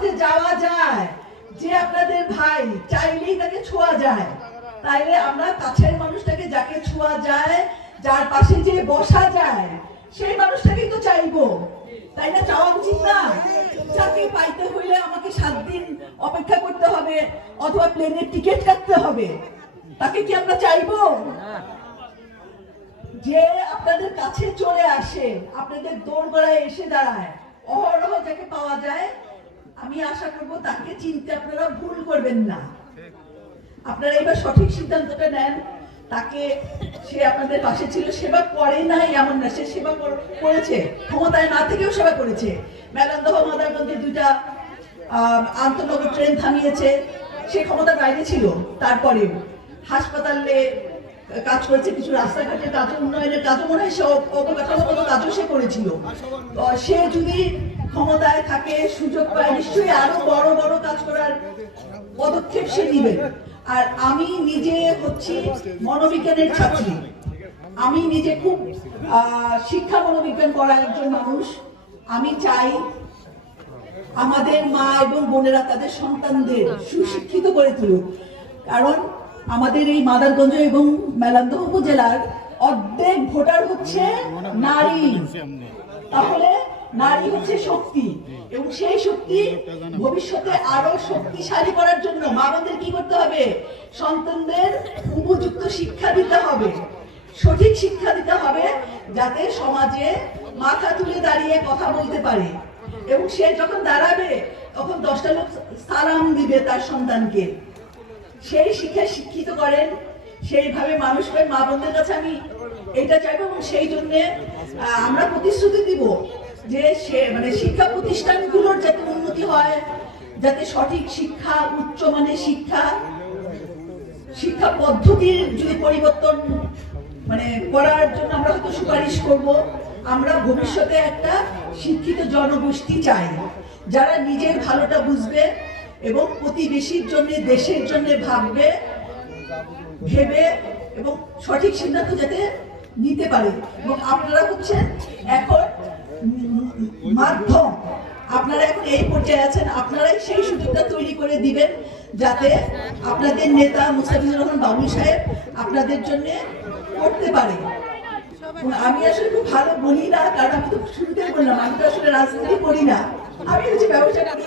সহজে যাওয়া যায়। যে আপনাদের ভাই চাইলেই তাকে ছোঁয়া যায়। তাইলে আমরা কাছের মানুষটাকে যাকে ছোঁয়া যায়, যার পাশে যে বসা যায়, সেই মানুষটাকেই তো চাইব। তাই না, চাওয়া উচিত না? যাকে পাইতে হইলে আমাকে সাত দিন অপেক্ষা করতে হবে, অথবা প্লেনের টিকিট কাটতে হবে। তাকে কি আমরা চাইব? যে আপনাদের কাছে চলে আসে, আপনাদের দৌড় গড়ায় এসে দাঁড়ায়, অহরহ যাকে পাওয়া যায় আমি আশা করব তাকে চিনতে আপনারা ভুল করবেন না। আপনারা এবার সঠিক সিদ্ধান্তটা নেন। তাকে সে আপনাদের পাশে ছিল সেবা করে নাই এমন না সে সেবা করেছে। ক্ষমতায় না থেকেও সেবা করেছে। মেলান্দহ দুইটা আহ, আন্তনগর ট্রেন থামিয়েছে। সে ক্ষমতার বাইরে ছিল তারপরেও। হাসপাতালে কাজ করেছে কিছু রাস্তাঘাটের কাজ উন্নয়নের কাজও মনে হয় সে অবকাঠামোগত কাজও সে করেছিল। সে যদি ক্ষমতায় থাকে, সুযোগ পায়, নিশ্চয়ই আরও বড় বড় কাজ করার পদক্ষেপ সে নিবে। আর আমি নিজে হচ্ছি মনোবিজ্ঞানের ছাত্রী। আমি নিজে খুব শিক্ষা মনোবিজ্ঞান পড়া একজন মানুষ। আমি চাই আমাদের মা এবং বোনেরা তাদের সন্তানদের সুশিক্ষিত করে তুলুক। কারণ আমাদের এই মাদারগঞ্জ এবং মেলান্দহ উপজেলার অর্ধেক ভোটার হচ্ছে নারী। তাহলে নারী হচ্ছে শক্তি এবং সেই শক্তি ভবিষ্যতে আরও শক্তিশালী করার জন্য মা কি করতে হবে? সন্তানদের উপযুক্ত শিক্ষা দিতে হবে। সঠিক শিক্ষা দিতে হবে যাতে সমাজে মাথা তুলে দাঁড়িয়ে কথা বলতে পারে। এবং সে যখন দাঁড়াবে, তখন দশটা লোক সালাম দিবে তার সন্তানকে। সেই শিক্ষায় শিক্ষিত করেন, সেইভাবে মানুষ মা বোনদের কাছে আমি এটা চাইব এবং সেই জন্য আমরা প্রতিশ্রুতি দিব যে সে মানে শিক্ষা প্রতিষ্ঠানগুলোর যাতে উন্নতি হয়, যাতে সঠিক শিক্ষা উচ্চমানের শিক্ষা শিক্ষা পদ্ধতির যদি পরিবর্তন মানে করার জন্য আমরা হয়তো সুপারিশ করব, আমরা ভবিষ্যতে একটা শিক্ষিত জনগোষ্ঠী চাই, যারা নিজের ভালোটা বুঝবে এবং প্রতিবেশীর জন্য, দেশের জন্য ভাববে, ভেবে এবং সঠিক সিদ্ধান্ত যাতে নিতে পারে। এবং আপনারা হচ্ছেন এখন মাধ্যম। আপনারা এখন এই পর্যায়ে আছেন, আপনারাই সেই সুযোগটা তৈরি করে দিবেন যাতে আপনাদের নেতা মুস্তাফিজুর রহমান বাবুল সাহেব আপনাদের জন্য করতে পারে। আমি আসলে খুব ভালো বলি না, কারণ আমি তো শুরুতেই বললাম, আমি তো আসলে রাজনীতি করি না। আমি হচ্ছে ব্যবসা করি,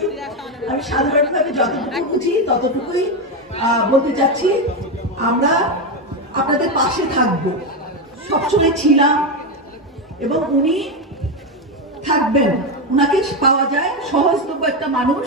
আমি সাধারণভাবে যতটুকু বুঝি, ততটুকুই বলতে চাচ্ছি, আমরা আপনাদের পাশে থাকব। সবসময় ছিলাম, এবং উনি থাকবেন। উনাকে পাওয়া যায় সহজলভ্য একটা মানুষ।